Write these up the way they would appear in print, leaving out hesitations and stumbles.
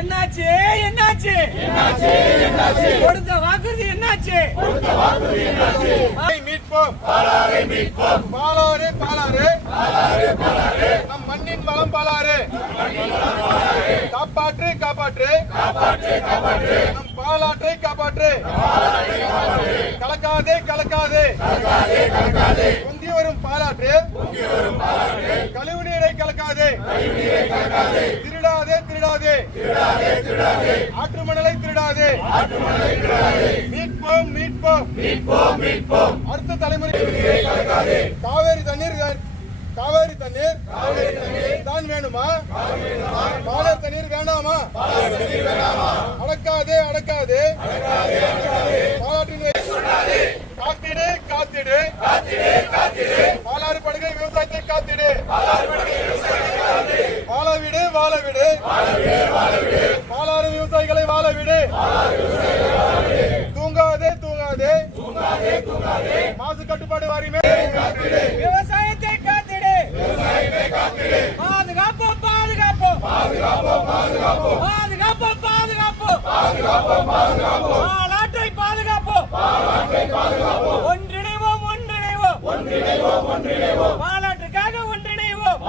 என்னாச்சு கொடுத்த வாக்குறுதி என்னாச்சு? மீட்போம் பாலாறு நம் மண்ணின் வளம் பாலாறு காப்பாற்று நம் பாலாற்றை காப்பாற்று கலக்காதே பொங்கி வரும் பாலாற்று கழிவு நீரை கலக்காதே திருடாதே ஆற்று மணலை திருடாதே மீட்போம் அடுத்த தலைமுறை காவேரி தண்ணீர் தான் வேணுமா? பாலாறு தண்ணீர் வேண்டாமா? அடக்காதே பாலாற்றின் காத்திடு பாலாறு படுகை விவசாயத்தை காத்திடு வாழ விடு பாலாறு விவசாயிகளை வாழ விடு தூங்காதே மாசு கட்டுப்பாடு வாரியமே விவசாயத்தை காத்திடு பாதுகாப்போம் பாலாற்றை பாதுகாப்போம் ஒன்றிணைவோம் பாலாற்றுக்காக ஒன்றிணைவோம்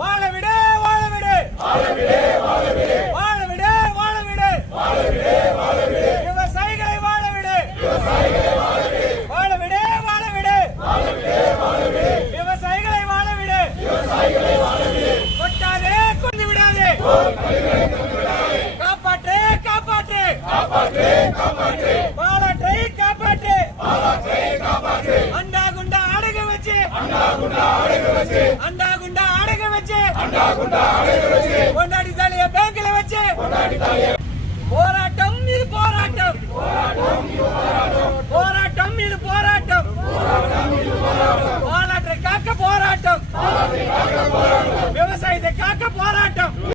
வாழ விடு விவசாயிகளை வாழ விடு விவசாயிகளை வாழ விடு கொட்டாதே கொண்டு விடாதே காப்பாற்று பாலாற்றை காப்பாற்று அண்டா குண்டா அடகு வச்சு கொண்டாடி தாலிய பேங்க்ல வச்சு